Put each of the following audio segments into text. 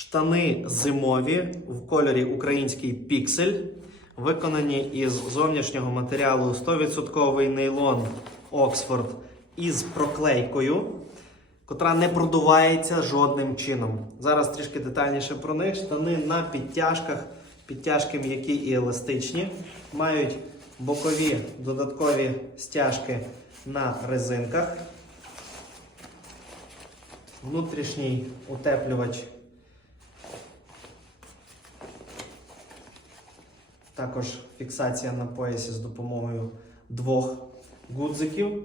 Штани зимові в кольорі український піксель, виконані із зовнішнього матеріалу 100% нейлон Оксфорд із проклейкою, котра не продувається жодним чином. Зараз трішки детальніше про них. Штани на підтяжках, підтяжки м'які і еластичні, мають бокові додаткові стяжки на резинках. Внутрішній утеплювач. Також фіксація на поясі з допомогою двох гудзиків.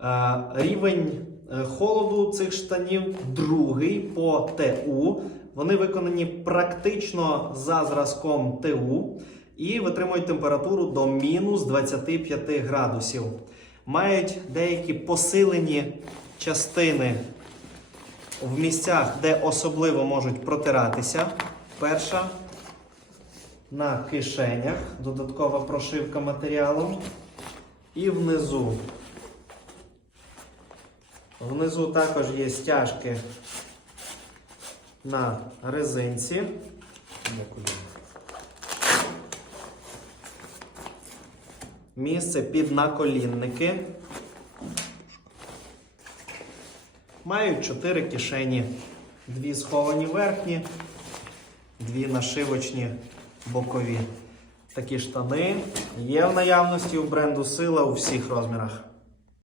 Е, Рівень е, холоду цих штанів другий по ТУ. Вони виконані практично за зразком ТУ і витримують температуру до мінус 25 градусів. Мають деякі посилені частини в місцях, де особливо можуть протиратися. Перша на кишенях, додаткова прошивка матеріалом. І внизу. Внизу також є стяжки на резинці. Місце під наколінники. Мають 4 кишені. Дві сховані верхні, дві нашивочні бокові. Такі штани є в наявності у бренду Сила у всіх розмірах.